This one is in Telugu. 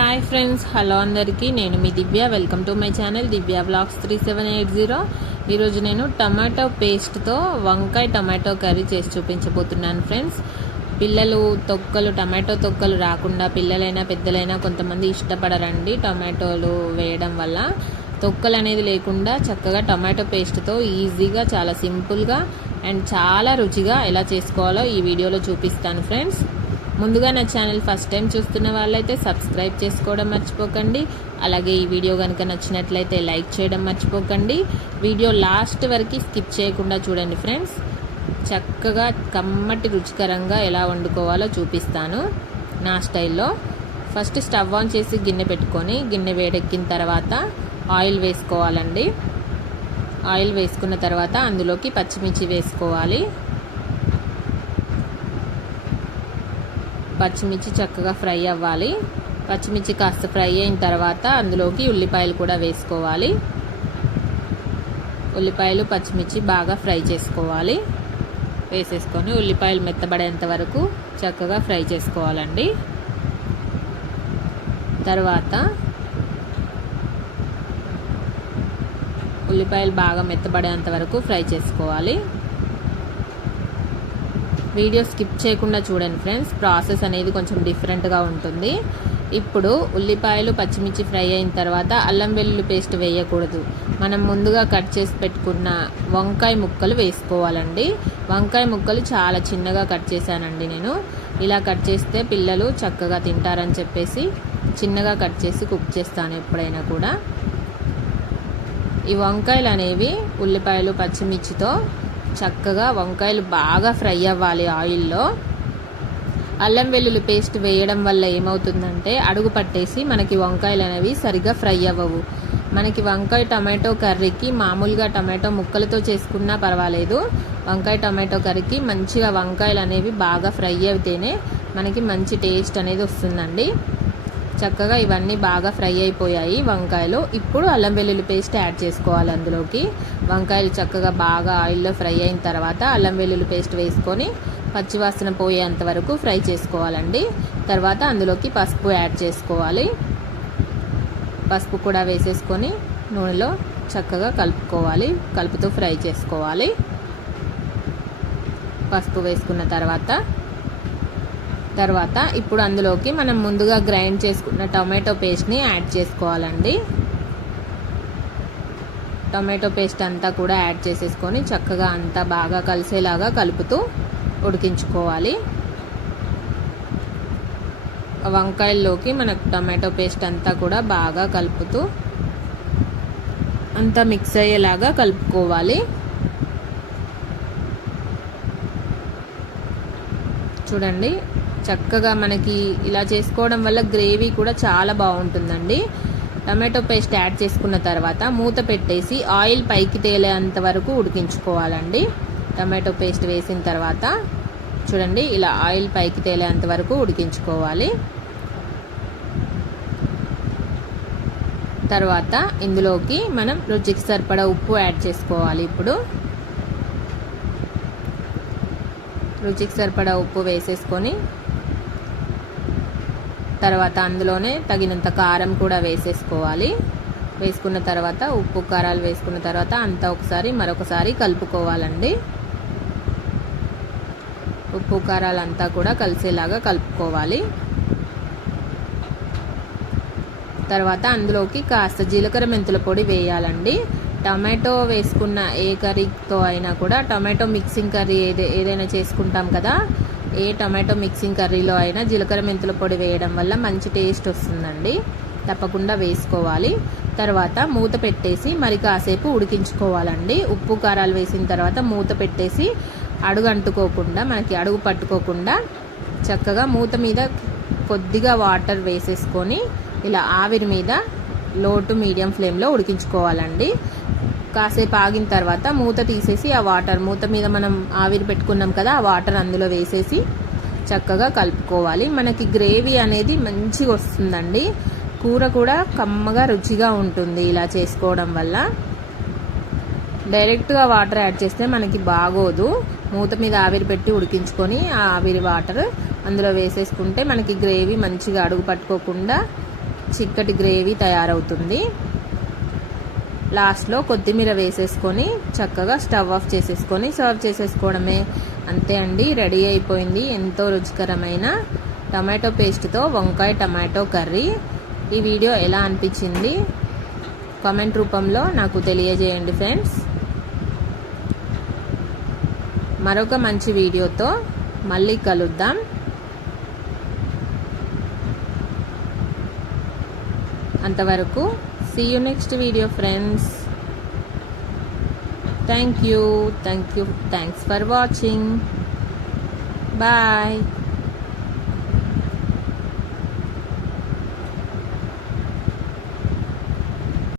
హాయ్ ఫ్రెండ్స్ హలో అందరికీ. నేను మీ Divya. Welcome to my channel Divya blogs three seven eight zero ఈరోజు నేను టమాటో పేస్ట్తో వంకాయ టమాటో కర్రీ చేసి చూపించబోతున్నాను ఫ్రెండ్స్ పిల్లలు తొక్కలు టమాటో తొక్కలు రాకుండా పిల్లలైనా పెద్దలైనా కొంతమంది ఇష్టపడరండి టమాటోలు వేయడం వల్ల. తొక్కలు అనేది లేకుండా చక్కగా టమాటో పేస్ట్తో ఈజీగా చాలా సింపుల్గా అండ్ చాలా రుచిగా ఎలా చేసుకోవాలో ఈ వీడియోలో చూపిస్తాను ఫ్రెండ్స్ ముందుగా నా ఛానల్ ఫస్ట్ టైం చూస్తున్న వాళ్ళైతే సబ్స్క్రైబ్ చేసుకోవడం మర్చిపోకండి. అలాగే ఈ వీడియో కనుక నచ్చినట్లయితే లైక్ చేయడం మర్చిపోకండి. వీడియో లాస్ట్ వరకు స్కిప్ చేయకుండా చూడండి ఫ్రెండ్స్. చక్కగా కమ్మటి రుచికరంగా ఎలా వండుకోవాలో చూపిస్తాను. నా స్టైల్లో. ఫస్ట్ స్టవ్ ఆన్ చేసి గిన్నె పెట్టుకొని గిన్నె వేడెక్కిన తర్వాత ఆయిల్ వేసుకోవాలండి. ఆయిల్ వేసుకున్న తర్వాత అందులోకి పచ్చిమిర్చి వేసుకోవాలి. పచ్చిమిర్చి చక్కగా ఫ్రై అవ్వాలి. పచ్చిమిర్చి కాస్త ఫ్రై అయిన తర్వాత అందులోకి ఉల్లిపాయలు కూడా వేసుకోవాలి. ఉల్లిపాయలు పచ్చిమిర్చి బాగా ఫ్రై చేసుకోవాలి. వేసేసుకొని ఉల్లిపాయలు మెత్తబడేంత వరకు చక్కగా ఫ్రై చేసుకోవాలండి. తర్వాత ఉల్లిపాయలు బాగా మెత్తబడేంత వరకు ఫ్రై చేసుకోవాలి. వీడియో స్కిప్ చేయకుండా చూడండి ఫ్రెండ్స్. ప్రాసెస్ అనేది కొంచెం డిఫరెంట్గా ఉంటుంది. ఇప్పుడు ఉల్లిపాయలు పచ్చిమిర్చి ఫ్రై అయిన తర్వాత అల్లం వెల్లుల్లి పేస్ట్ వేయకూడదు. మనం ముందుగా కట్ చేసి పెట్టుకున్న వంకాయ ముక్కలు వేసుకోవాలండి. వంకాయ ముక్కలు చాలా చిన్నగా కట్ చేశానండి నేను. ఇలా కట్ చేస్తే పిల్లలు చక్కగా తింటారని చెప్పేసి చిన్నగా కట్ చేసి కుక్ చేస్తాను ఎప్పుడైనా కూడా. ఈ వంకాయలు అనేవి ఉల్లిపాయలు పచ్చిమిర్చితో చక్కగా వంకాయలు బాగా ఫ్రై అవ్వాలి ఆయిల్లో. అల్లం వెల్లుల్లి పేస్ట్ వేయడం వల్ల ఏమవుతుందంటే అడుగు పట్టేసి మనకి వంకాయలు అనేవి సరిగా ఫ్రై అవ్వవు. మనకి వంకాయ టమాటో కర్రీకి మామూలుగా టమాటో ముక్కలతో చేసుకున్నా పర్వాలేదు. వంకాయ టమాటో కర్రీకి మంచిగా వంకాయలు అనేవి బాగా ఫ్రై అయితేనే మనకి మంచి టేస్ట్ అనేది వస్తుందండి. చక్కగా ఇవన్నీ బాగా ఫ్రై అయిపోయాయి. వంకాయలు ఇప్పుడు అల్లం వెల్లుల్లి పేస్ట్ యాడ్ చేసుకోవాలి అందులోకి. వంకాయలు చక్కగా బాగా ఆయిల్లో ఫ్రై అయిన తర్వాత అల్లం వెల్లుల్లి పేస్ట్ వేసుకొని పచ్చివాసన పోయేంత వరకు ఫ్రై చేసుకోవాలండి. తర్వాత అందులోకి పసుపు యాడ్ చేసుకోవాలి. పసుపు కూడా వేసేసుకొని నూనెలో చక్కగా కలుపుకోవాలి. కలుపుతూ ఫ్రై చేసుకోవాలి. పసుపు వేసుకున్న తర్వాత తర్వాత ఇప్పుడు అందులోకి మనం ముందుగా గ్రైండ్ చేసుకున్న టొమాటో పేస్ట్ని యాడ్ చేసుకోవాలండి. టొమాటో పేస్ట్ అంతా కూడా యాడ్ చేసేసుకొని చక్కగా అంతా బాగా కలిసేలాగా కలుపుతూ ఉడికించుకోవాలి. వంకాయల్లోకి మనకు టమాటో పేస్ట్ అంతా కూడా బాగా కలుపుతూ అంతా మిక్స్ అయ్యేలాగా కలుపుకోవాలి. చూడండి చక్కగా మనకి ఇలా చేసుకోవడం వల్ల గ్రేవీ కూడా చాలా బాగుంటుందండి. టమాటో పేస్ట్ యాడ్ చేసుకున్న తర్వాత మూత పెట్టేసి ఆయిల్ పైకి తేలేంత వరకు ఉడికించుకోవాలండి. టమాటో పేస్ట్ వేసిన తర్వాత చూడండి ఇలా ఆయిల్ పైకి తేలేంత వరకు ఉడికించుకోవాలి. తర్వాత ఇందులోకి మనం రుచికి సరిపడా ఉప్పు యాడ్ చేసుకోవాలి ఇప్పుడు. రుచికి సరిపడా ఉప్పు వేసేసుకొని తర్వాత అందులోనే తగినంత కారం కూడా వేసేసుకోవాలి. వేసుకున్న తర్వాత ఉప్పు కారాలు వేసుకున్న తర్వాత అంతా ఒకసారి మరొకసారి కలుపుకోవాలండి. ఉప్పు కారాలు అంతా కూడా కలిసేలాగా కలుపుకోవాలి. తర్వాత అందులోకి కాస్త జీలకర్ర మెంతుల పొడి వేయాలండి. టమాటో వేసుకున్న ఏ కర్రీతో అయినా కూడా టమాటో మిక్సింగ్ కర్రీ ఏదే ఏదైనా చేసుకుంటాం కదా ఏ టమాటో మిక్సింగ్ కర్రీలో అయినా జీలకర్ర మెంతుల పొడి వేయడం వల్ల మంచి టేస్ట్ వస్తుందండి. తప్పకుండా వేసుకోవాలి. తర్వాత మూత పెట్టేసి మరి కాసేపు ఉడికించుకోవాలండి. ఉప్పు కారాలు వేసిన తర్వాత మూత పెట్టేసి అడుగు అంటుకోకుండా మనకి అడుగు పట్టుకోకుండా చక్కగా మూత మీద కొద్దిగా వాటర్ వేసేసుకొని ఇలా ఆవిరి మీద లో టు మీడియం ఫ్లేమ్లో ఉడికించుకోవాలండి. కాసేపు ఆగిన తర్వాత మూత తీసేసి ఆ వాటర్ మూత మీద మనం ఆవిరి పెట్టుకున్నాం కదా ఆ వాటర్ అందులో వేసేసి చక్కగా కలుపుకోవాలి. మనకి గ్రేవీ అనేది మంచిగా వస్తుందండి. కూర కూడా కమ్మగా రుచిగా ఉంటుంది ఇలా చేసుకోవడం వల్ల. డైరెక్ట్గా వాటర్ యాడ్ చేస్తే మనకి బాగోదు. మూత మీద ఆవిరి పెట్టి ఉడికించుకొని ఆ ఆవిరి వాటర్ అందులో వేసేసుకుంటే మనకి గ్రేవీ మంచిగా అడుగు పట్టుకోకుండా చిక్కటి గ్రేవీ తయారవుతుంది. లాస్ట్లో కొత్తిమీర వేసేసుకొని చక్కగా స్టవ్ ఆఫ్ చేసేసుకొని సర్వ్ చేసేసుకోవడమే. అంతే అండి రెడీ అయిపోయింది. ఎంతో రుచికరమైన టమాటో పేస్ట్తో వంకాయ టమాటో కర్రీ. ఈ వీడియో ఎలా అనిపించింది? కామెంట్ రూపంలో నాకు తెలియజేయండి ఫ్రెండ్స్. మరొక మంచి వీడియోతో మళ్ళీ కలుద్దాం. అంతవరకు See you next video friends. Thank you. Thank you. Thanks for watching. Bye.